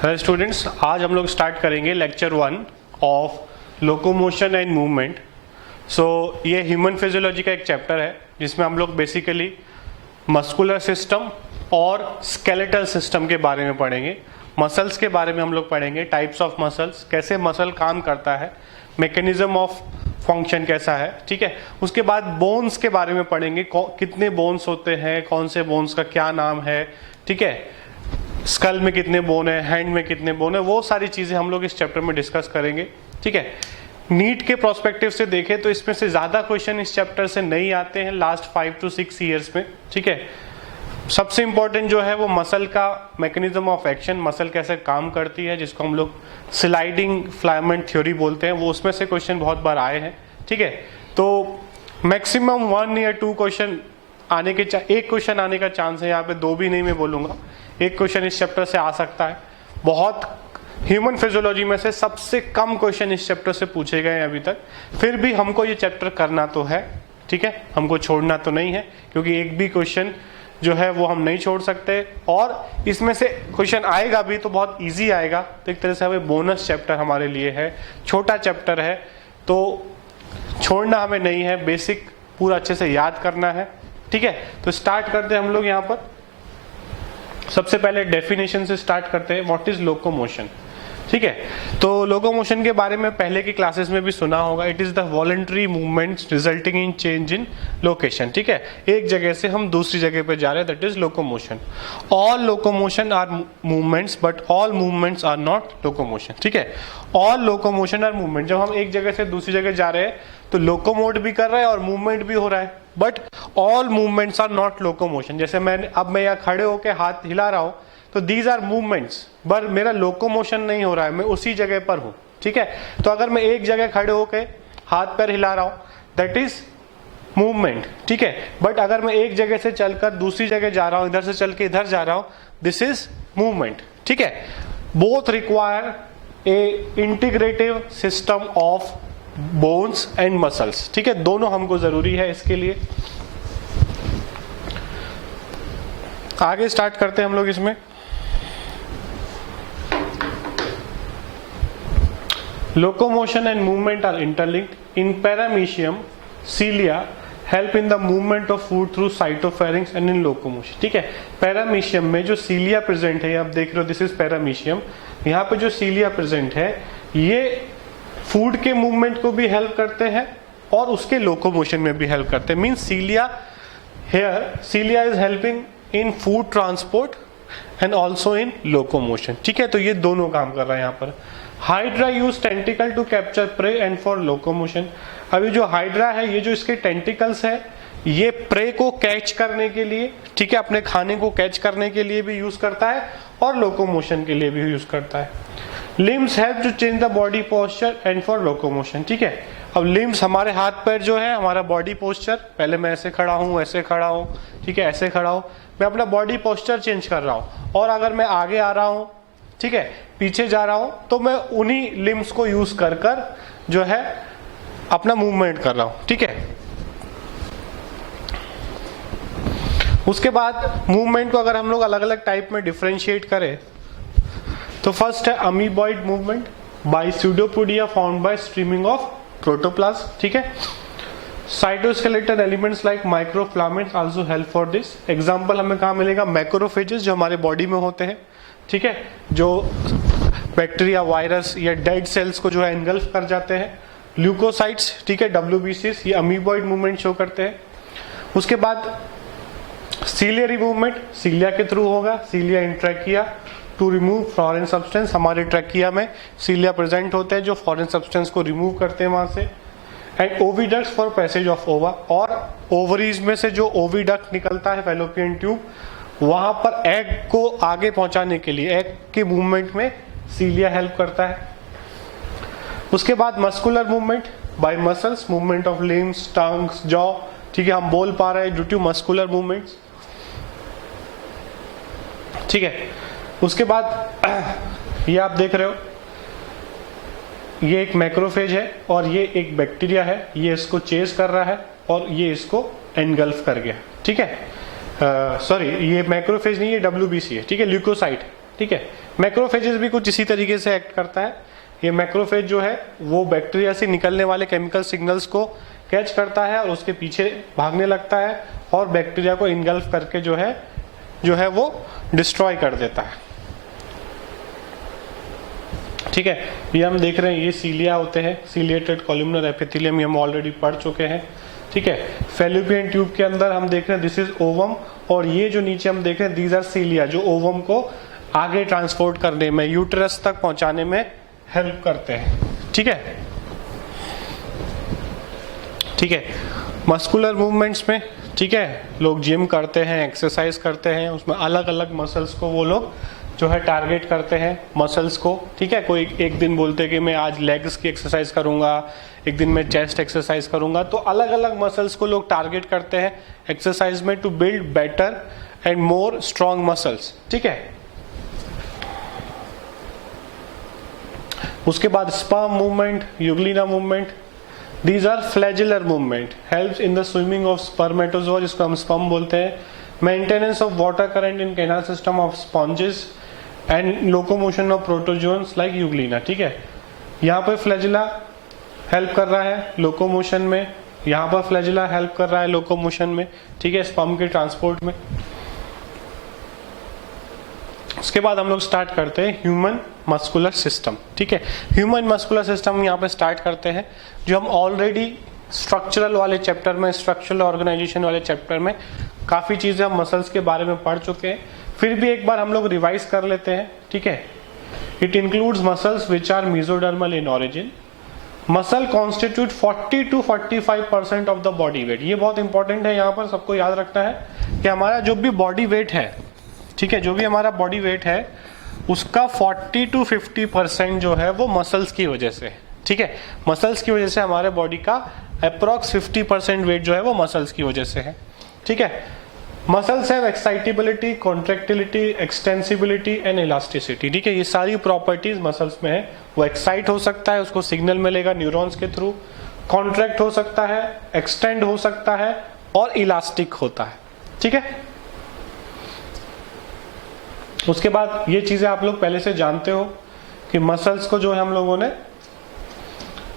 Hello students, आज हम लोग स्टार्ट करेंगे lecture 1 of locomotion and movement. So ये ह्यूमन फिजियोलॉजी का एक चैप्टर है जिसमें हम लोग बेसिकली मस्कुलर सिस्टम और स्केलेटल सिस्टम के बारे में पढ़ेंगे। मसल्स के बारे में हम लोग पढ़ेंगे, टाइप्स ऑफ मसल्स, कैसे मसल काम करता है, मैकेनिज्म ऑफ फंक्शन कैसा है, ठीक है। उसके बाद बोन्स के बारे में पढ़ेंगे, कितने बोन्स होते हैं, कौन से बोन्स का क्या नाम है, ठीक है। स्कल में कितने बोन है, हैंड में कितने बोन है, वो सारी चीजें हम लोग इस चैप्टर में डिस्कस करेंगे, ठीक है। नीट के प्रोस्पेक्टिव से देखें तो इसमें से ज्यादा क्वेश्चन इस चैप्टर से नहीं आते हैं लास्ट 5 to 6 ईयर्स में, ठीक है। सबसे इंपॉर्टेंट जो है वो मसल का मैकेनिज्म ऑफ एक्शन, मसल कैसे काम करती है, जिसको हम लोग स्लाइडिंग फ्लाइमेंट थ्योरी बोलते हैं, वो उसमें से क्वेश्चन बहुत बार आए हैं, ठीक है। तो मैक्सिमम 1 या 2 क्वेश्चन आने के एक क्वेश्चन आने का चांस है, यहाँ पे 2 भी नहीं मैं बोलूंगा, एक क्वेश्चन इस चैप्टर से आ सकता है। बहुत ह्यूमन फिजियोलॉजी में से सबसे कम क्वेश्चन इस चैप्टर से पूछे गए हैं अभी तक, फिर भी हमको ये चैप्टर करना तो है, ठीक है, हमको छोड़ना तो नहीं है, क्योंकि एक भी क्वेश्चन जो है वो हम नहीं छोड़ सकते। और इसमें से क्वेश्चन आएगा भी तो बहुत इजी आएगा, तो एक तरह से हमें बोनस चैप्टर हमारे लिए है, छोटा चैप्टर है, तो छोड़ना हमें नहीं है, बेसिक पूरा अच्छे से याद करना है, ठीक है। तो स्टार्ट करते हैं हम लोग यहाँ पर। सबसे पहले डेफिनेशन से स्टार्ट करते हैं, व्हाट इज लोकोमोशन, ठीक है। तो लोकोमोशन के बारे में पहले की क्लासेस में भी सुना होगा, it is the voluntary movements resulting in change in location, ठीक है। एक जगह से हम दूसरी जगह पे जा रहे हैं, that is locomotion. All locomotion are movements but all movements are not locomotion, ठीक है। ऑल लोकोमोशन आर मूवमेंट, जब हम एक जगह से दूसरी जगह जा रहे हैं तो लोकोमोट भी कर रहा है और मूवमेंट भी हो रहा है, but all movements are not locomotion. जैसे मैं यहाँ खड़े होकर हाथ हिला रहा हूं तो दीज आर मूवमेंट्स, पर मेरा लोकोमोशन नहीं हो रहा है, मैं उसी जगह पर हूं, ठीक है। तो अगर मैं एक जगह खड़े होकर हाथ पैर हिला रहा हूं दैट इज मूवमेंट, ठीक है। बट अगर मैं एक जगह से चलकर दूसरी जगह जा रहा हूं, इधर से चल के इधर जा रहा हूं, दिस इज मूवमेंट, ठीक है। Both require a integrative system of bones and muscles, ठीक है, दोनों हमको जरूरी है इसके लिए। आगे स्टार्ट करते हैं हम लोग इसमें। Locomotion and movement are interlinked in paramecium cilia help in the movement of food through cytopharynx and in locomotion, ठीक है। पैरामीशियम में जो सीलिया प्रेजेंट है, आप देख रहे हो दिस इज पैरामीशियम, यहाँ पे जो सीलिया प्रेजेंट है ये फूड के मूवमेंट को भी हेल्प करते हैं और उसके लोकोमोशन में भी हेल्प करते हैं। Means cilia is helping in food transport and also in locomotion, ठीक है। तो ये दोनों काम कर रहा है यहाँ पर। Hydra use tentacle to capture prey and for locomotion. अभी जो हाइड्रा है, ये जो इसके टेंटिकल्स है, ये प्रे को कैच करने के लिए, ठीक है, अपने खाने को कैच करने के लिए भी यूज करता है और लोकोमोशन के लिए भी यूज करता है। Limbs help to change the body posture and for locomotion, ठीक है। अब लिम्स हमारे हाथ पैर जो है, हमारा बॉडी पोस्चर, पहले मैं ऐसे खड़ा हूँ, ऐसे खड़ा हूँ, ठीक है, ऐसे खड़ा हूँ, मैं अपना बॉडी पोस्चर चेंज कर रहा हूँ। और अगर मैं आगे आ रहा हूँ, ठीक है, पीछे जा रहा हूँ, तो मैं उन्हीं लिम्स को यूज कर कर जो है अपना मूवमेंट कर रहा हूँ, ठीक है। उसके बाद मूवमेंट को अगर हम लोग अलग अलग टाइप में डिफरेंशिएट करें तो फर्स्ट है amoeboid movement by pseudopodia found by streaming of protoplasm, ठीक है। Cytoskeletal elements like microfilaments also help for this. Example हमें कहाँ मिलेगा, मैक्रोफेजेस जो हमारे बॉडी में होते हैं, ठीक है, जो बैक्टीरिया, वायरस या डेड सेल्स को जो है एनगल्फ कर जाते हैं। ल्यूकोसाइट्स, ठीक है, WBCs, ये अमीबॉइड मूवमेंट शो करते हैं। उसके बाद सीलियरी मूवमेंट सीलिया के थ्रू होगा, cilia in trachea to remove foreign substance. हमारे ट्रैकिया में सीलिया प्रेजेंट होते हैं जो फॉरेन सब्सटेंस को रिमूव करते हैं वहां से। And oviducts for passage of ओवा, और ओवरीज में से जो ओविडक्ट निकलता है, फैलोपियन ट्यूब, वहां पर एग को आगे पहुंचाने के लिए एग के मूवमेंट में सीलिया हेल्प करता है। उसके बाद muscular movement by muscles, movement of limbs, tongues, jaw, ठीक है, हम बोल पा रहे हैं ड्यू टू मस्कुलर मूवमेंट्स, ठीक है। उसके बाद ये आप देख रहे हो, ये एक मैक्रोफेज है और ये एक बैक्टीरिया है, ये इसको चेज कर रहा है और ये इसको एनगल्फ कर गया, ठीक है। सॉरी, ये मैक्रोफेज नहीं है, WBC है, ठीक है, ल्यूकोसाइट, ठीक है। मैक्रोफेजेस भी कुछ इसी तरीके से एक्ट करता है। ये मैक्रोफेज जो है वो बैक्टीरिया से निकलने वाले केमिकल सिग्नल्स को कैच करता है और उसके पीछे भागने लगता है और बैक्टीरिया को इनगल्फ करके जो है वो डिस्ट्रॉय कर देता है, ठीक है। ये हम देख रहे हैं, ये सीलिया होते हैं, सीलिएटेड कॉलमनर एपिथेलियम, ये हम ऑलरेडी पढ़ चुके हैं, ठीक है। फैलोपियन ट्यूब के अंदर हम देख रहे हैं दिस इज ओवम, और ये जो नीचे हम देख रहे हैं दीज आर सीलिया, जो ओवम को आगे ट्रांसपोर्ट करने में, यूट्रस तक पहुंचाने में हेल्प करते हैं, ठीक है, ठीक है। मस्कुलर मूवमेंट्स में, ठीक है, लोग जिम करते हैं, एक्सरसाइज करते हैं, उसमें अलग अलग मसल्स को वो लोग जो है टारगेट करते हैं मसल्स को, ठीक है। कोई एक दिन बोलते हैं कि मैं आज लेग्स की एक्सरसाइज करूंगा, एक दिन मैं चेस्ट एक्सरसाइज करूंगा, तो अलग अलग मसल्स को लोग टारगेट करते हैं एक्सरसाइज में to build better and more strong muscles, ठीक है। उसके बाद sperm movement, euglena movement, these are flagellar movement, helps in the swimming of spermatozoa, जिसको हम स्पर्म बोलते हैं, maintenance of water current in canal system of sponges and locomotion of protozoans like euglena, ठीक है। यहाँ पर फ्लैजिला हेल्प कर रहा है लोकोमोशन में, यहाँ पर फ्लैजिला हेल्प कर रहा है लोकोमोशन में, ठीक है, स्पर्म के ट्रांसपोर्ट में। उसके बाद हम लोग स्टार्ट करते हैं ह्यूमन मस्कुलर सिस्टम, ठीक है। ह्यूमन मस्कुलर सिस्टम यहाँ पे स्टार्ट करते हैं, जो हम ऑलरेडी स्ट्रक्चरल वाले चैप्टर में, स्ट्रक्चरल ऑर्गेनाइजेशन वाले चैप्टर में काफी चीजें हम मसल्स के बारे में पढ़ चुके हैं, फिर भी एक बार हम लोग रिवाइज कर लेते हैं, ठीक है। It includes muscles which are mesodermal in origin, muscle constitute 40 to 45% of the body weight. ये बहुत इंपॉर्टेंट है, यहाँ पर सबको याद रखना है कि हमारा जो भी बॉडी वेट है, ठीक है, जो भी हमारा बॉडी वेट है उसका 40 to 50% जो है वो मसल्स की वजह से, ठीक है। मसल्स की वजह से हमारे बॉडी का अप्रॉक्स 50% वेट जो है वो मसल्स की वजह से है, ठीक है। Muscles have excitability, contractility, extensibility and elasticity, ठीक है। ये सारी प्रॉपर्टीज मसल्स में है। वो एक्साइट हो सकता है, उसको सिग्नल मिलेगा न्यूरॉन्स के थ्रू, कॉन्ट्रैक्ट हो सकता है, एक्सटेंड हो सकता है और इलास्टिक होता है, ठीक है। उसके बाद ये चीजें आप लोग पहले से जानते हो कि मसल्स को जो है हम लोगों ने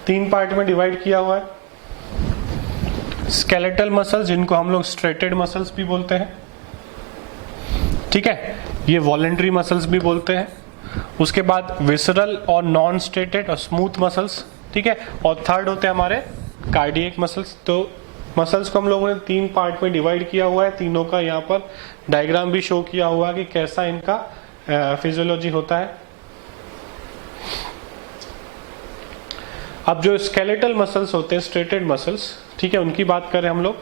3 पार्ट में डिवाइड किया हुआ है। स्केलेटल मसल्स, जिनको हम लोग स्ट्रेटेड मसल्स भी बोलते हैं, ठीक है, ये वॉलेंट्री मसल्स भी बोलते हैं। उसके बाद विसरल और नॉन स्ट्रेटेड और स्मूथ मसल्स, ठीक है, और थर्ड होते हैं हमारे कार्डियक मसल्स। तो मसल्स को हम लोगों ने 3 पार्ट में डिवाइड किया हुआ है, तीनों का यहाँ पर डायग्राम भी शो किया हुआ है कि कैसा इनका फिजियोलॉजी होता है। अब जो स्केलेटल मसल्स होते हैं, स्ट्रेटेड मसल्स, ठीक है, उनकी बात करें हम लोग,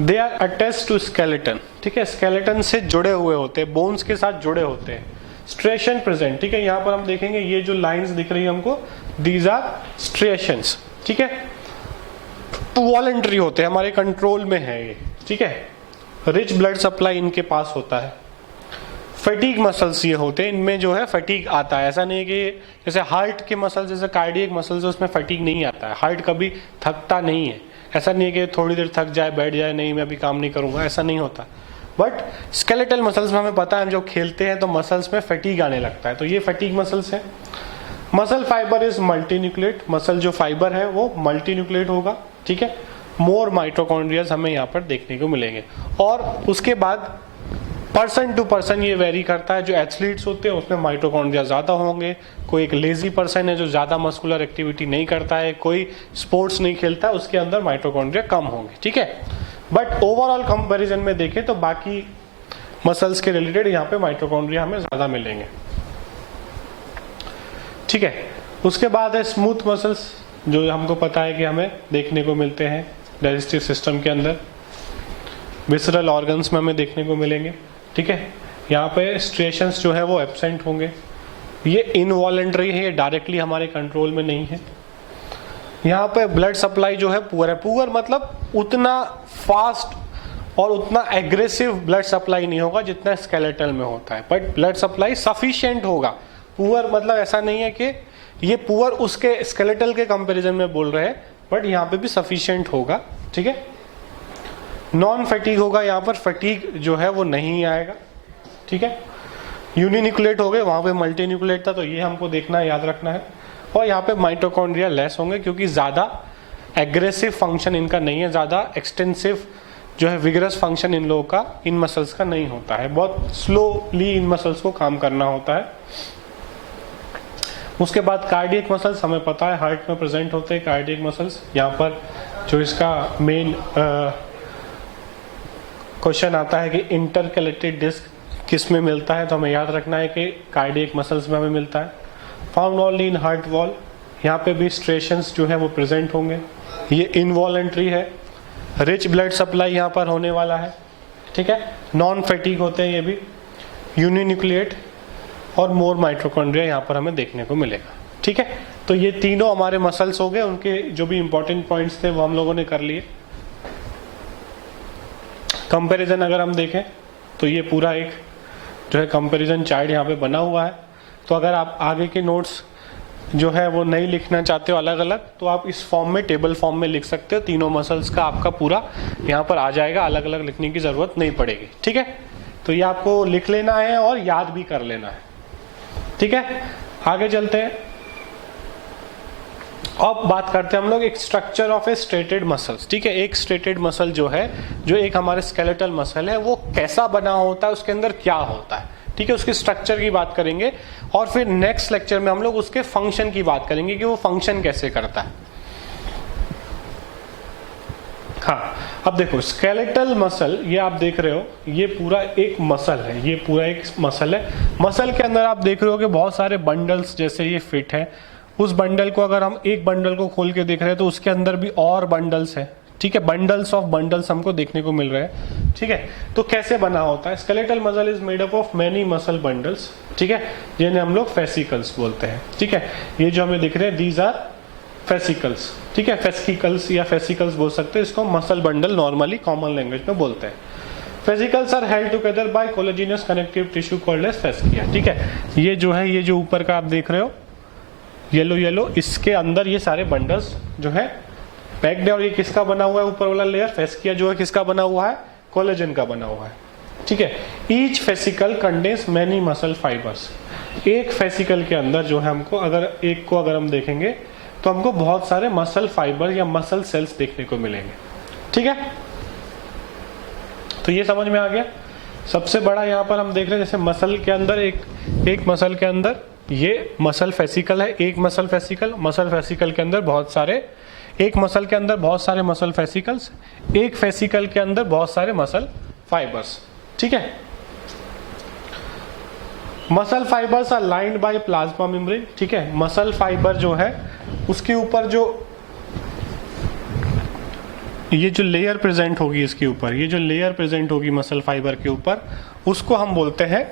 they are attached to skeleton, ठीक है, स्केलेटन से जुड़े हुए होते हैं, बोन्स के साथ जुड़े होते हैं। स्ट्रेशन प्रेजेंट, ठीक है, यहाँ पर हम देखेंगे ये जो लाइंस दिख रही है हमको, दीज आर स्ट्रेशंस, ठीक है, वॉलेंट्री होते हैं, हमारे कंट्रोल में है ये, ठीक है। रिच ब्लड सप्लाई इनके पास होता है। फटीग मसल्स ये होते हैं, इनमें जो है फटीग आता है, ऐसा नहीं है कि जैसे हार्ट के मसल्स, जैसे कार्डियक मसल्स, उसमें फटीग नहीं आता है, हार्ट कभी थकता नहीं है, ऐसा नहीं है कि थोड़ी देर थक जाए बैठ जाए, नहीं मैं अभी काम नहीं करूंगा, ऐसा नहीं होता। बट स्केलेटल मसल्स में हमें पता है, हम जब खेलते हैं तो मसल्स में फटीग आने लगता है, तो ये फटीग मसल्स है। मसल फाइबर इज मल्टीन्यूक्लिएट, मसल जो फाइबर है वो मल्टीन्यूक्लिएट होगा, ठीक है। मोर माइटोकॉन्ड्रियाज हमें यहाँ पर देखने को मिलेंगे। और उसके बाद पर्सन टू पर्सन ये वेरी करता है, जो एथलीट्स होते हैं उसमें माइटोकॉन्ड्रिया ज्यादा होंगे, कोई एक लेजी पर्सन है जो ज्यादा मस्कुलर एक्टिविटी नहीं करता है, कोई स्पोर्ट्स नहीं खेलता है, उसके अंदर माइटोकॉन्ड्रिया कम होंगे, ठीक है। बट ओवरऑल कंपैरिजन में देखें तो बाकी मसल्स के रिलेटेड यहाँ पे माइटोकॉन्ड्रिया हमें ज्यादा मिलेंगे, ठीक है। उसके बाद है स्मूथ मसल्स, जो हमको पता है कि हमें देखने को मिलते हैं डाइजेस्टिव सिस्टम के अंदर, विसरल ऑर्गन्स में हमें देखने को मिलेंगे, ठीक है। यहाँ पे स्ट्रेशंस जो है वो एब्सेंट होंगे, ये इनवॉलेंट्री है, ये डायरेक्टली हमारे कंट्रोल में नहीं है। यहाँ पे ब्लड सप्लाई जो है पुअर मतलब उतना फास्ट और उतना एग्रेसिव ब्लड सप्लाई नहीं होगा जितना स्केलेटल में होता है, बट ब्लड सप्लाई सफिशिएंट होगा। पुअर मतलब ऐसा नहीं है कि ये पुअर उसके स्केलेटल के कंपैरिजन में बोल रहे हैं, बट यहाँ पे भी सफिशिएंट होगा, ठीक है। नॉन फटीग होगा, यहाँ पर फटीग जो है वो नहीं आएगा, ठीक है। यूनिन्यूक्लिएट हो गए, वहाँ पे मल्टीन्यूक्लिएट था, तो ये हमको देखना है, याद रखना है। और यहाँ पे माइटोकॉन्ड्रिया लेस होंगे क्योंकि ज़्यादा एग्रेसिव फंक्शन इनका नहीं है, ज़्यादा एक्सटेंसिव जो है विगरस फंक्शन इन लोगों का, इन मसल्स का नहीं होता है, बहुत स्लोली इन मसल्स को काम करना होता है। उसके बाद कार्डियक मसल्स, हमें पता है हार्ट में प्रेजेंट होते हैं कार्डियक मसल्स। यहाँ पर जो इसका मेन क्वेश्चन आता है कि इंटरकलेक्टेड डिस्क किस में मिलता है, तो हमें याद रखना है कि कार्डियक मसल्स में हमें मिलता है। Found only in heart wall, यहाँ पे भी स्ट्रेशंस जो है वो प्रेजेंट होंगे, ये इनवॉलेंट्री है। रिच ब्लड सप्लाई यहाँ पर होने वाला है, ठीक है। नॉन फैटिक होते हैं ये भी, यूनिन्यूक्लिएट और मोर माइटोकॉन्ड्रिया यहाँ पर हमें देखने को मिलेगा, ठीक है। तो ये तीनों हमारे मसल्स हो गए, उनके जो भी इंपॉर्टेंट पॉइंट्स थे वो हम लोगों ने कर लिए। कंपैरिजन अगर हम देखें तो ये पूरा एक जो है कंपैरिजन चार्ट यहाँ पे बना हुआ है। तो अगर आप आगे के नोट्स जो है वो नहीं लिखना चाहते हो अलग अलग, तो आप इस फॉर्म में, टेबल फॉर्म में लिख सकते हो। तीनों मसल्स का आपका पूरा यहाँ पर आ जाएगा, अलग अलग लिखने की जरूरत नहीं पड़ेगी, ठीक है। तो ये आपको लिख लेना है और याद भी कर लेना है, ठीक है। आगे चलते हैं, अब बात करते हैं हम लोग एक structure of A striated muscles, ठीक है। एक स्ट्रेटेड मसल जो है, जो एक हमारे स्केलेटल मसल है, वो कैसा बना होता है, उसके अंदर क्या होता है, ठीक है। उसके स्ट्रक्चर की बात करेंगे और फिर नेक्स्ट लेक्चर में हम लोग उसके फंक्शन की बात करेंगे कि वो फंक्शन कैसे करता है। हाँ, अब देखो स्केलेटल मसल, ये आप देख रहे हो, ये पूरा एक मसल है, ये पूरा एक मसल है। मसल के अंदर आप देख रहे हो कि बहुत सारे बंडल्स जैसे ये फिट है। उस बंडल को अगर हम एक बंडल को खोल के देख रहे हैं तो उसके अंदर भी और बंडल्स है, ठीक है। बंडल्स ऑफ बंडल्स हमको देखने को मिल रहे हैं, ठीक है। तो कैसे बना होता है, skeletal muscle is made up of many muscle bundles, ठीक है, जिन्हें हम लोग फेसिकल्स बोलते हैं, ठीक है। ये जो हमें दिख रहे हैं दीज आर फेसिकल्स, ठीक है। फेसिकल्स या फेसिकल्स बोल सकते हैं इसको, muscle bundle normally common language में बोलते हैं। Fascicles are held together by collagenous connective tissue called as fascia, ठीक है। ये जो है, ये जो ऊपर का आप देख रहे हो येलो येलो, इसके अंदर ये सारे बंडल्स जो है पैक्ड है। और ये किसका बना हुआ है, ऊपर वाला लेयर फेसिकिया जो है किसका बना हुआ है, कोलेजन का बना हुआ है, ठीक है। Each fascicle contains many muscle fibres, एक फेसिकल के अंदर जो है हमको, अगर एक को अगर हम देखेंगे तो हमको बहुत सारे मसल फाइबर या मसल सेल्स देखने को मिलेंगे, ठीक है। तो ये समझ में आ गया। सबसे बड़ा यहाँ पर हम देख रहे हैं, जैसे मसल के अंदर एक मसल के अंदर ये मसल फेसिकल है, एक मसल फेसिकल के अंदर बहुत सारे, एक मसल के अंदर बहुत सारे मसल फेसिकल्स, एक फेसिकल के अंदर बहुत सारे मसल फाइबर्स, ठीक है। Muscle fibres are lined by plasma membrane, ठीक है। मसल फाइबर जो है उसके ऊपर जो ये जो लेयर प्रेजेंट होगी, इसके ऊपर ये जो लेयर प्रेजेंट होगी मसल फाइबर के ऊपर, उसको हम बोलते हैं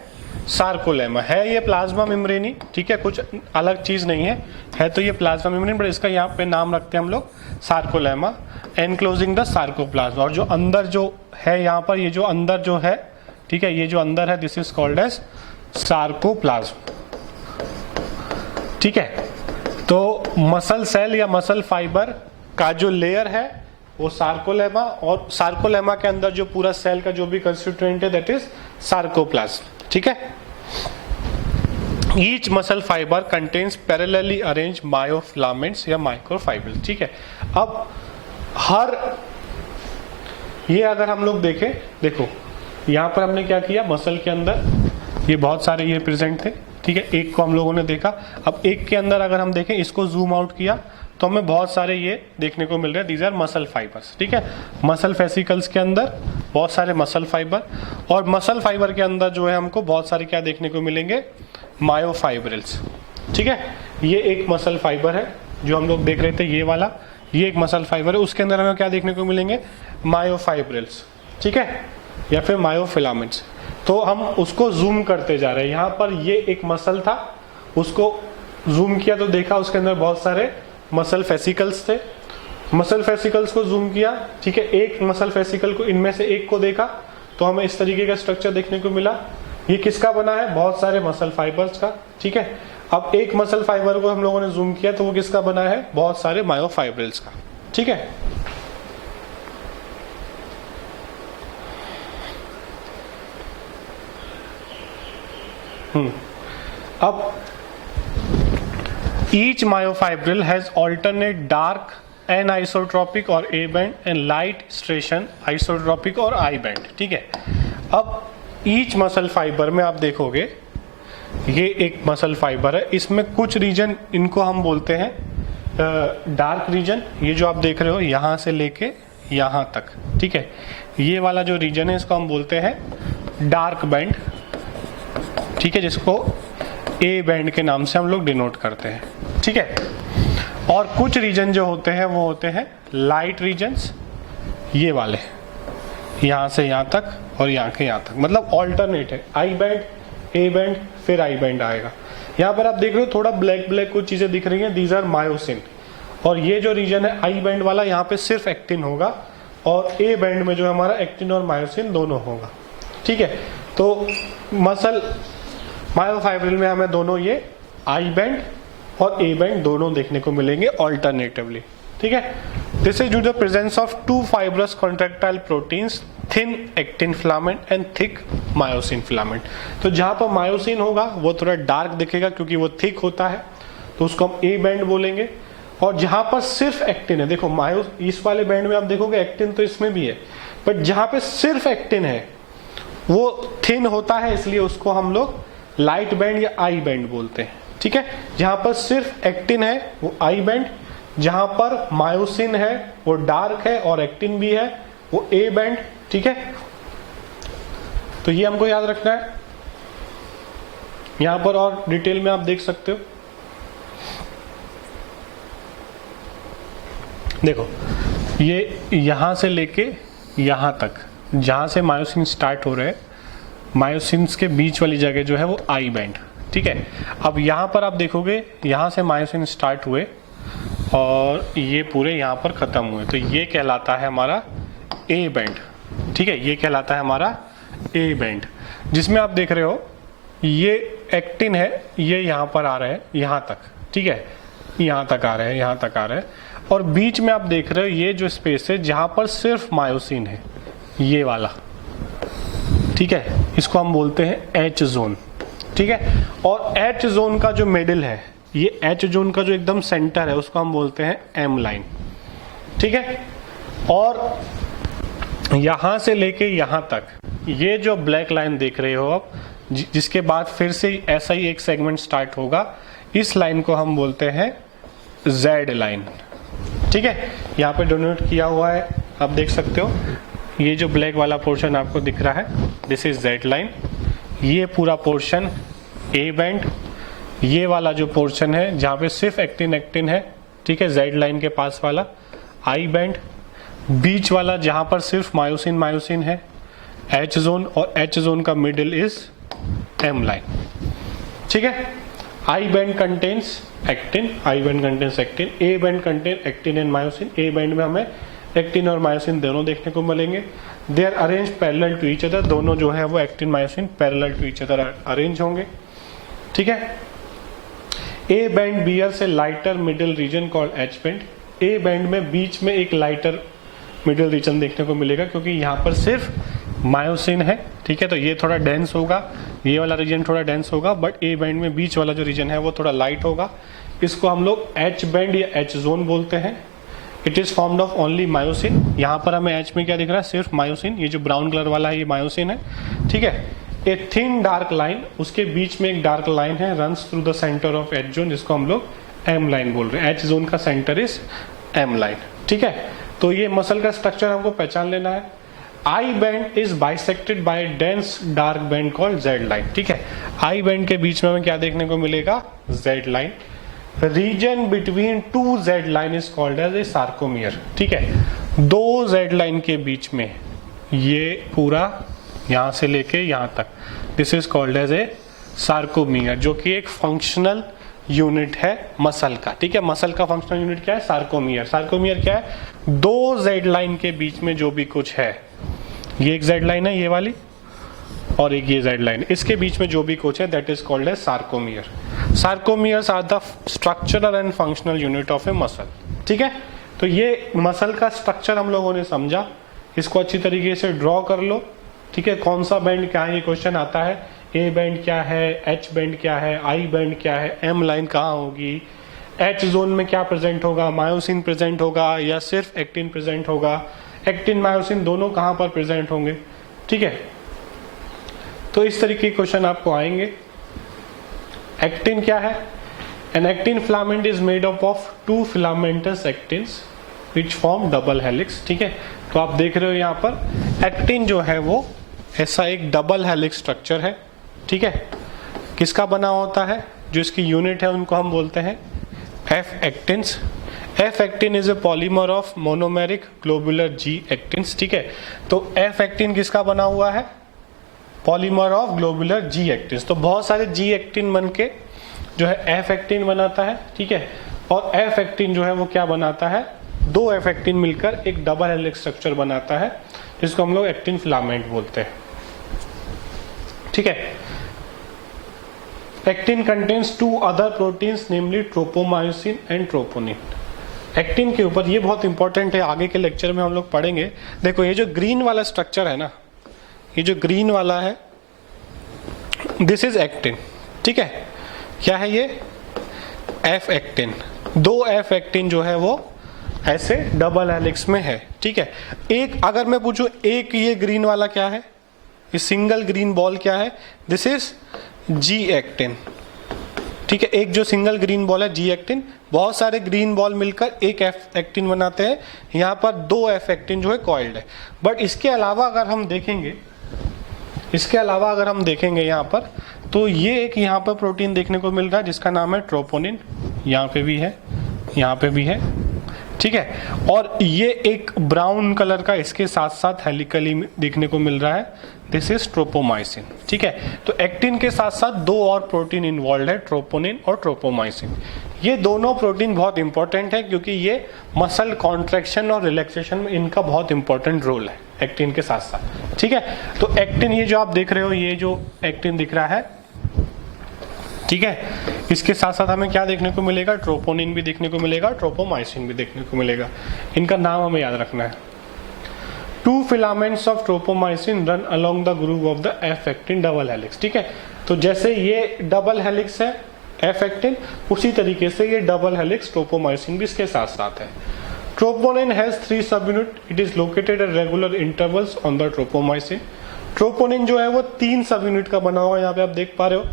सार्कोलेमा। है ये प्लाज्मा मेम्ब्रेन, ठीक है, कुछ अलग चीज नहीं है तो ये प्लाज्मा मेम्ब्रेन, बट इसका यहाँ पे नाम रखते हैं हम लोग सार्कोलेमा, एनक्लोजिंग द सार्कोप्लाज्मा। और जो अंदर जो है यहाँ पर, ये जो अंदर जो है, ठीक है, ये जो अंदर है this is called as sarcoplasm, ठीक है। तो मसल सेल या मसल फाइबर का जो लेयर है वो सार्कोलेमा, और सार्कोलेमा के अंदर जो पूरा सेल का जो भी कंस्टिट्यूएंट है दैट इज सार्कोप्लाज्म, ठीक है। Each muscle fibre contains parallelly arrange myofilaments या माइक्रोफाइबर, ठीक है। अब हर ये अगर हम लोग देखें, देखो यहाँ पर हमने क्या किया, मसल के अंदर ये बहुत सारे ये प्रेजेंट थे, ठीक है। एक को हम लोगों ने देखा, अब एक के अंदर अगर हम देखें, इसको जूम आउट किया तो हमें बहुत सारे ये देखने को मिल रहे हैं, दीज आर मसल फाइबर्स, ठीक है। मसल फेसिकल्स के अंदर बहुत सारे मसल फाइबर, और मसल फाइबर के अंदर जो है हमको बहुत सारे क्या देखने को मिलेंगे, मायोफाइब्रिल्स, ठीक है। ये एक मसल फाइबर है जो हम लोग देख रहे थे, ये वाला, ये एक मसल फाइबर है, उसके अंदर हमें क्या देखने को मिलेंगे, मायोफाइब्रिल्स, ठीक है, या फिर मायोफिलामेंट्स। तो हम उसको जूम करते जा रहे हैं। यहाँ पर ये एक मसल था, उसको जूम किया तो देखा उसके अंदर बहुत सारे मसल फेसिकल्स थे। मसल फेसिकल्स को जूम किया, ठीक है, एक मसल फेसिकल को, इनमें से एक को देखा तो हमें इस तरीके का स्ट्रक्चर देखने को मिला। ये किसका बना है, बहुत सारे मसल फाइबर्स का, ठीक है। अब एक मसल फाइबर को हम लोगों ने जूम किया तो वो किसका बना है, बहुत सारे मायोफाइब्रिल्स का, ठीक है। अब each myofibril has alternate dark anisotrophic और A band and light stration isotropic और I band, ठीक है। अब each मसल फाइबर में आप देखोगे ये एक मसल फाइबर है, इसमें कुछ रीजन इनको हम बोलते हैं डार्क रीजन, ये जो आप देख रहे हो यहाँ से लेके यहाँ तक, ठीक है। ये वाला जो रीजन है इसको हम बोलते हैं डार्क बैंड, ठीक है, जिसको ए बैंड के नाम से हम लोग डिनोट करते हैं, ठीक है। और कुछ रीजन जो होते हैं वो होते हैं लाइट रीजन्स, ये वाले यहाँ से यहाँ तक और यहाँ के यहाँ तक, मतलब ऑल्टरनेट है, आई बैंड ए बैंड फिर आई बैंड आएगा। यहाँ पर आप देख रहे हो थोड़ा ब्लैक ब्लैक कुछ चीजें दिख रही हैं, दीज आर मायोसिन। और ये जो रीजन है आई बैंड वाला, यहाँ पे सिर्फ एक्टिन होगा और ए बैंड में जो हमारा एक्टिन और मायोसिन दोनों होगा, ठीक है। तो मसल मायोफाइब्रिल में हमें दोनों ये आई बैंड और ए बैंड दोनों देखने को मिलेंगे ऑल्टरनेटिवली, ठीक है। This is due to the presence of two fibrous contractile proteins, thin actin filament and thick myosin filament. तो जहां पर मायोसिन होगा वो थोड़ा डार्क दिखेगा क्योंकि वो थिक होता है, तो उसको हम ए बैंड बोलेंगे। और जहां पर सिर्फ एक्टिन है, देखो मायो इस वाले बैंड में आप देखोगे एक्टिन तो इसमें भी है, बट जहां पे सिर्फ एक्टिन है वो थिन होता है, इसलिए उसको हम लोग लाइट बैंड या आई बैंड बोलते हैं, ठीक है। जहां पर सिर्फ एक्टिन है वो आई बैंड, जहां पर मायोसिन है वो डार्क है और एक्टिन भी है वो ए बैंड, ठीक है। तो ये हमको याद रखना है। यहां पर और डिटेल में आप देख सकते हो, देखो ये यहां से लेके यहां तक जहां से मायोसिन स्टार्ट हो रहे हैं, मायोसिन्स के बीच वाली जगह जो है वो आई बैंड, ठीक है। अब यहां पर आप देखोगे यहां से मायोसिन स्टार्ट हुए और ये पूरे यहां पर खत्म हुए, तो ये कहलाता है हमारा ए बैंड, ठीक है। ये कहलाता है हमारा ए बैंड, जिसमें आप देख रहे हो ये एक्टिन है, ये यहां पर आ रहे हैं यहां तक, ठीक है, यहां तक आ रहे हैं, यहां तक आ रहे हैं। और बीच में आप देख रहे हो ये जो स्पेस है जहां पर सिर्फ मायोसिन है, ये वाला, ठीक है, इसको हम बोलते हैं एच जोन, ठीक है। और एच जोन का जो मिडिल है, ये एच जोन का जो एकदम सेंटर है उसको हम बोलते हैं एम लाइन, ठीक है। और यहां से लेके यहां तक ये जो ब्लैक लाइन देख रहे हो आप, जिसके बाद फिर से ऐसा ही एक सेगमेंट स्टार्ट होगा, इस लाइन को हम बोलते हैं जेड लाइन, ठीक है। यहाँ पे डोनेट किया हुआ है, आप देख सकते हो ये जो ब्लैक वाला पोर्शन आपको दिख रहा है दिस इज जेड लाइन, ये पूरा पोर्शन ए बैंड, ये वाला जो पोर्शन है जहाँ पे सिर्फ एक्टिन है, ठीक है, जेड लाइन के पास वाला आई बैंड, बीच वाला जहाँ पर सिर्फ मायोसिन है एच जोन, और एच जोन का मिडिल इज एम लाइन, ठीक है। I band contains actin, I band contains actin, A band contain actin and myosin. A band में हमें एक्टिन और मायोसिन दोनों देखने को मिलेंगे। They are arrange parallel to each other, दोनों जो है वो actin myosin parallel to each other arrange होंगे, ठीक है। ए बैंड बियर से lighter middle region called H band. ए बैंड में बीच में एक लाइटर मिडिल रीजन देखने को मिलेगा क्योंकि यहाँ पर सिर्फ मायोसिन है, ठीक है, तो ये थोड़ा डेंस होगा, ये वाला रीजन थोड़ा डेंस होगा, बट ए बैंड में बीच वाला जो रीजन है वो थोड़ा लाइट होगा। इसको हम लोग एच बैंड या एच जोन बोलते हैं। It is formed of only myosin. यहाँ पर हमें एच में क्या दिख रहा है, सिर्फ मायोसिन, ये जो ब्राउन कलर वाला है ये मायोसिन है, ठीक है। ए थिन डार्क लाइन, उसके बीच में एक डार्क लाइन है, runs through the centre of H zone, जिसको हम लोग एम लाइन बोल रहे हैं। एच जोन का सेंटर इज एम लाइन, ठीक है। तो ये मसल का स्ट्रक्चर हमको पहचान लेना है। I band is bisected by dense dark band called Z line, ठीक है। आई बैंड के बीच में हमें क्या देखने को मिलेगा, Z line. Region between two Z line is called as a sarcomere, ठीक है। दो जेड लाइन के बीच में ये पूरा यहां से लेके यहां तक, this is called as a sarcomere, जो कि एक फंक्शनल यूनिट है मसल का, ठीक है। मसल का फंक्शनल यूनिट क्या है, सार्कोमियर। सार्कोमियर क्या है, दो जेड लाइन के बीच में जो भी कुछ है, ये एक जेड लाइन है ये वाली, और एक ये जेड लाइन, इसके बीच में जो भी कुछ है that is called as sarcomere. Sarcomeres are the structural and functional unit of a muscle, ठीक है। तो ये मसल का स्ट्रक्चर हम लोगों ने समझा, इसको अच्छी तरीके से ड्रॉ कर लो, ठीक है। कौन सा बैंड क्या है ये क्वेश्चन आता है, ए बैंड क्या है, एच बैंड क्या है, आई बैंड क्या है, एम लाइन कहाँ होगी, एच जोन में क्या प्रेजेंट होगा, मायोसिन प्रेजेंट होगा या सिर्फ एक्टिन प्रेजेंट होगा, एक्टिन मायोसिन दोनों कहाँ पर प्रेजेंट होंगे, ठीक है। तो इस तरीके के क्वेश्चन आपको आएंगे। एक्टिन क्या है? An actin filament is made up of 2 filamentous actins which form double helix, ठीक है। तो आप देख रहे हो यहाँ पर एक्टिन जो है वो ऐसा एक डबल हेलिक्स स्ट्रक्चर है, ठीक है। किसका बना होता है? जो इसकी यूनिट है उनको हम बोलते हैं F actins. F actin is a polymer of monomeric globular G actins, ठीक है। तो एफ एक्टिन किसका बना हुआ है? Polymer of globular G actins. तो बहुत सारे जी एक्टिन बन के जो है एफ एक्टिन बनाता है, ठीक है। और एफ एक्टिन जो है वो क्या बनाता है? 2 एफ एक्टिन मिलकर एक डबल हेलिक्स स्ट्रक्चर बनाता है जिसको हम लोग एक्टिन फिलामेंट बोलते हैं, ठीक है। Actin contains 2 other proteins namely tropomyosin and troponin. Actin के ऊपर ये बहुत इंपॉर्टेंट है, आगे के लेक्चर में हम लोग पढ़ेंगे। देखो ये जो ग्रीन वाला स्ट्रक्चर है ना, ये जो ग्रीन वाला है दिस इज एक्टिन, ठीक है। क्या है ये? F actin. 2 एफ एक्टिन जो है वो ऐसे डबल हेलिक्स में है, ठीक है। एक अगर मैं पूछूं एक ये ग्रीन वाला क्या है, ये सिंगल ग्रीन बॉल क्या है? दिस इज जी एक्टिन, ठीक है। एक जो सिंगल ग्रीन बॉल है जी एक्टिन, बहुत सारे ग्रीन बॉल मिलकर एक एफ एक्टिन बनाते हैं। यहाँ पर 2 एफ एक्टिन जो है कॉइल्ड है। बट इसके अलावा अगर हम देखेंगे यहाँ पर, तो ये एक यहाँ पर प्रोटीन देखने को मिल रहा है जिसका नाम है ट्रोपोनिन। यहाँ पे भी है, यहाँ पे भी है, ठीक है। और ये एक ब्राउन कलर का इसके साथ साथ हेलिकली देखने को मिल रहा है, दिस इज ट्रोपोमाइसिन, ठीक है। तो एक्टिन के साथ साथ 2 और प्रोटीन इन्वॉल्व है, ट्रोपोनिन और ट्रोपोमाइसिन। ये दोनों प्रोटीन बहुत इंपॉर्टेंट है क्योंकि ये मसल कॉन्ट्रैक्शन और रिलैक्सेशन में इनका बहुत इंपॉर्टेंट रोल है एक्टिन के साथ साथ, ठीक है। तो एक्टिन ये जो आप देख रहे हो, ये जो एक्टिन दिख रहा है, ठीक है, इसके साथ साथ हमें क्या देखने को मिलेगा? ट्रोपोनिन भी देखने को मिलेगा, ट्रोपोमाइसिन भी देखने को मिलेगा। इनका नाम हमें याद रखना है। 2 filaments of tropomyosin run along the groove of the F actin double helix, ठीक है। तो जैसे ये डबल हेलिक्स है एफ एक्टिन, उसी तरीके से ये डबल हेलिक्स ट्रोपोमायोसिन भी इसके साथ साथ है। Troponin has 3 subunit, it is located at regular intervals on the tropomyosin. Troponin जो है वो 3 सब यूनिट का बना हुआ है, यहाँ पे आप देख पा रहे हो,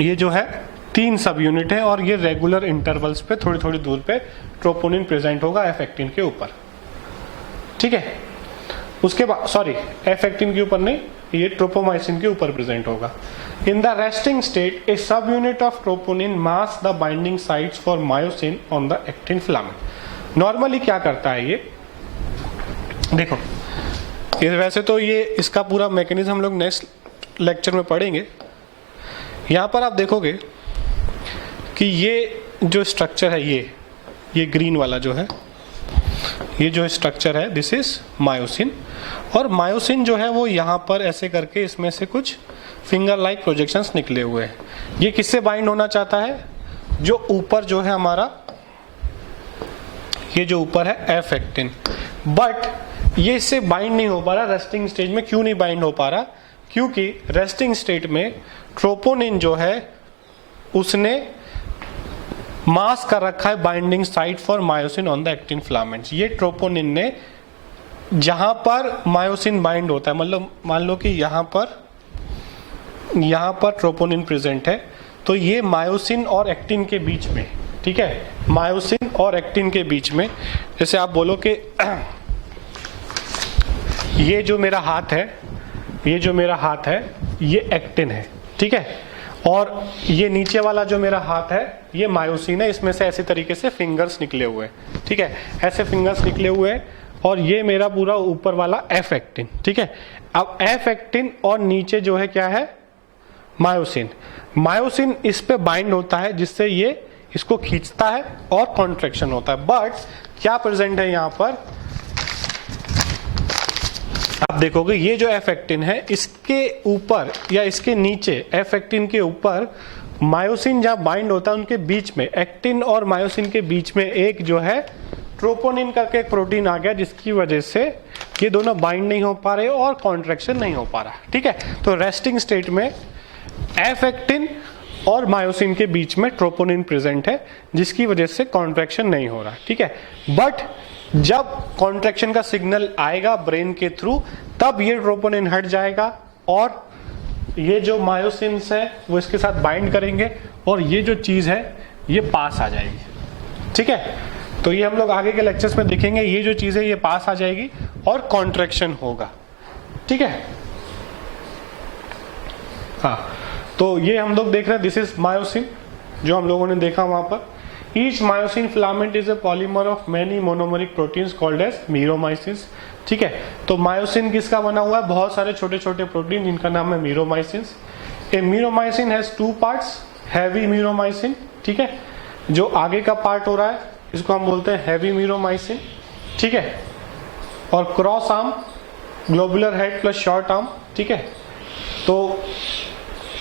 ये जो है 3 सब यूनिट है और ये रेगुलर इंटरवल्स पे थोड़ी थोड़ी दूर पे ट्रोपोनिन प्रेजेंट होगा एफ एक्टिन के ऊपर, ठीक है। उसके बाद सॉरी एफ एक्टिन के ऊपर नहीं, ये ट्रोपोमायोसिन के ऊपर प्रेजेंट होगा। In the resting state A सब unit of troponin mask the binding sites for myosin on the actin filament. Normally क्या करता है ये, देखो ये वैसे तो ये इसका पूरा मैकेनिज्म हम लोग नेक्स्ट लेक्चर में पढ़ेंगे। यहाँ पर आप देखोगे कि ये जो स्ट्रक्चर है, ये ग्रीन वाला जो है, ये जो स्ट्रक्चर है दिस इज मायोसिन। और मायोसिन जो है वो यहाँ पर ऐसे करके इसमें से कुछ फिंगर लाइक प्रोजेक्शंस निकले हुए हैं। ये किससे बाइंड होना चाहता है? जो ऊपर जो है हमारा, ये जो ऊपर है एफ एक्टिन, बट ये इससे बाइंड नहीं हो पा रहा रेस्टिंग स्टेज में। क्यों नहीं बाइंड हो पा रहा? क्योंकि रेस्टिंग स्टेट में ट्रोपोनिन जो है उसने मास्क कर रखा है binding site for myosin on the actin filaments. ये ट्रोपोनिन ने जहां पर मायोसिन बाइंड होता है, मतलब मान लो कि यहां पर ट्रोपोनिन प्रेजेंट है, तो ये मायोसिन और एक्टिन के बीच में, ठीक है, मायोसिन और एक्टिन के बीच में, जैसे आप बोलो कि ये जो मेरा हाथ है ये एक्टिन है, ठीक है, और ये नीचे वाला जो मेरा हाथ है ये मायोसिन है। इसमें से ऐसे तरीके से फिंगर्स निकले हुए हैं, ठीक है, ऐसे फिंगर्स निकले हुए हैं, और ये मेरा पूरा ऊपर वाला एफ एक्टिन, ठीक है। अब एफ एक्टिन और नीचे जो है क्या है? मायोसिन इस पे बाइंड होता है जिससे ये इसको खींचता है और कॉन्ट्रैक्शन होता है। बट क्या प्रेजेंट है यहाँ पर? आप देखोगे ये जो एफ एक्टिन है, इसके ऊपर या इसके नीचे एफ एक्टिन के ऊपर मायोसिन जहां बाइंड होता है उनके बीच में, एक्टिन और मायोसिन के बीच में एक जो है ट्रोपोनिन करके एक प्रोटीन आ गया जिसकी वजह से ये दोनों बाइंड नहीं हो पा रहे और कॉन्ट्रैक्शन नहीं हो पा रहा, ठीक है। तो रेस्टिंग स्टेट में एफ एक्टिन और मायोसिन के बीच में ट्रोपोनिन प्रेजेंट है जिसकी वजह से कॉन्ट्रैक्शन नहीं हो रहा, ठीक है। बट जब कॉन्ट्रैक्शन का सिग्नल आएगा ब्रेन के थ्रू तब ये ट्रोपोनिन हट जाएगा और ये जो मायोसिन्स है वो इसके साथ बाइंड करेंगे और ये जो चीज है ये पास आ जाएगी, ठीक है। तो ये हम लोग आगे के लेक्चर्स में देखेंगे, ये जो चीज है ये पास आ जाएगी और कॉन्ट्रैक्शन होगा, ठीक है। हाँ, तो ये हम लोग देख रहे हैं, दिस इज मायोसिन जो हम लोगों ने देखा वहां पर। Each myosin filament is a polymer of many monomeric proteins called as meromyosins, ठीक है। तो मायोसिन किसका बना हुआ है? बहुत सारे छोटे छोटे प्रोटीन जिनका नाम है meromyosins. A meromyosin has two parts, heavy meromyosin, ठीक है, जो आगे का पार्ट हो रहा है इसको हम बोलते हैं हैवी मीरोमाइसिन, ठीक है, और cross arm, globular head plus short arm, ठीक है। तो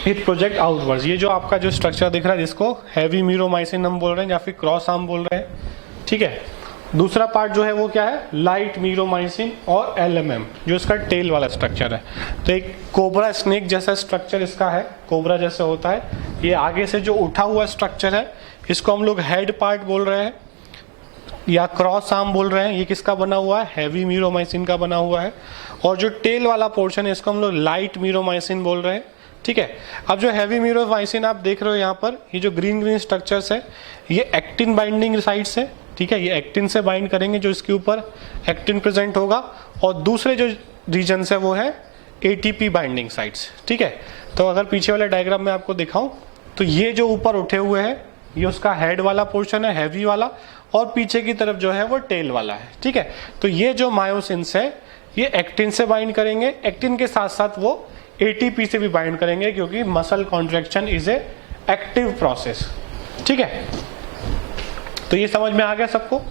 इट प्रोजेक्ट आउटवर्ड्स, ये जो आपका जो स्ट्रक्चर दिख रहा है जिसको हैवी मीरोमाइसिन हम बोल रहे हैं या फिर क्रॉस आर्म बोल रहे हैं, ठीक है। दूसरा पार्ट जो है वो क्या है? लाइट मीरोमाइसिन और एलएमएम, जो इसका टेल वाला स्ट्रक्चर है। तो एक कोबरा स्नेक जैसा स्ट्रक्चर इसका है, कोबरा जैसा होता है। ये आगे से जो उठा हुआ स्ट्रक्चर है इसको हम लोग हेड पार्ट बोल रहे हैं या क्रॉस आर्म बोल रहे हैं। ये किसका बना हुआ है? हैवी मीरोमाइसिन का बना हुआ है। और जो टेल वाला पोर्शन है इसको हम लोग लाइट मीरोमाइसिन बोल रहे हैं, ठीक है। अब जो हैवी मीरोमाइसिन आप देख रहे हो यहाँ पर, ये जो ग्रीन ग्रीन स्ट्रक्चर्स है ये एक्टिन बाइंडिंग साइट्स है, ठीक है। ये एक्टिन से बाइंड करेंगे, जो इसके ऊपर एक्टिन प्रेजेंट होगा। और दूसरे जो रीजन है वो है एटीपी बाइंडिंग साइट्स, ठीक है। तो अगर पीछे वाले डायग्राम में आपको दिखाऊं तो ये जो ऊपर उठे हुए हैं ये उसका हेड वाला पोर्शन है, हैवी वाला, और पीछे की तरफ जो है वो टेल वाला है, ठीक है। तो ये जो मायोसिन्स है ये एक्टिन से बाइंड करेंगे, एक्टिन के साथ साथ वो एटीपी से भी बाइंड करेंगे क्योंकि muscle contraction is a active process, ठीक है। तो ये समझ में आ गया सबको।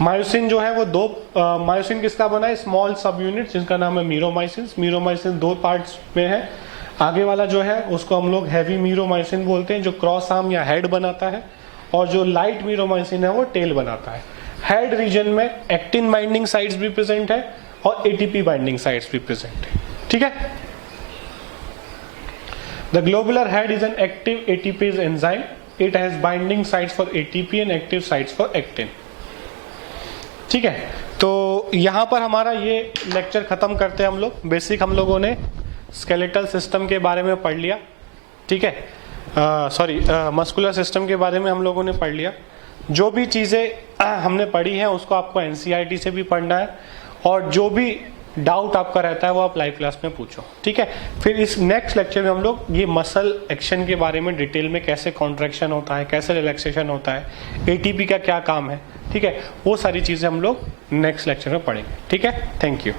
मायोसिन जो है वो दो मायोसिन किसका बना है? स्मॉल सब यूनिट जिनका नाम है मीरोमाइसिन। मीरोमाइसिन दो पार्ट्स में है। आगे वाला जो है उसको हम लोग हैवी मीरोमाइसिन बोलते हैं जो क्रॉस आर्म या हेड बनाता है, और जो लाइट मीरोमाइसिन है वो टेल बनाता है। हेड रीजन में एक्टिन बाइंडिंग साइट्स भी प्रेजेंट है और एटीपी बाइंडिंग साइट्स भी प्रेजेंट है, ठीक है। The globular head is an active ATPase enzyme, it has binding sites for ATP and active sites for actin, ठीक है। तो यहां पर हमारा ये लेक्चर खत्म करते हैं हम लोग। बेसिक हम लोगों ने स्केलेटल सिस्टम के बारे में पढ़ लिया, ठीक है, मस्कुलर सिस्टम के बारे में हम लोगों ने पढ़ लिया। जो भी चीज़ें हमने पढ़ी हैं उसको आपको एनसीईआरटी से भी पढ़ना है, और जो भी डाउट आपका रहता है वो आप लाइव क्लास में पूछो, ठीक है। फिर इस नेक्स्ट लेक्चर में हम लोग ये मसल एक्शन के बारे में डिटेल में, कैसे कॉन्ट्रैक्शन होता है, कैसे रिलैक्सेशन होता है, एटीपी का क्या काम है, ठीक है, वो सारी चीज़ें हम लोग नेक्स्ट लेक्चर में पढ़ेंगे, ठीक है। Thank you.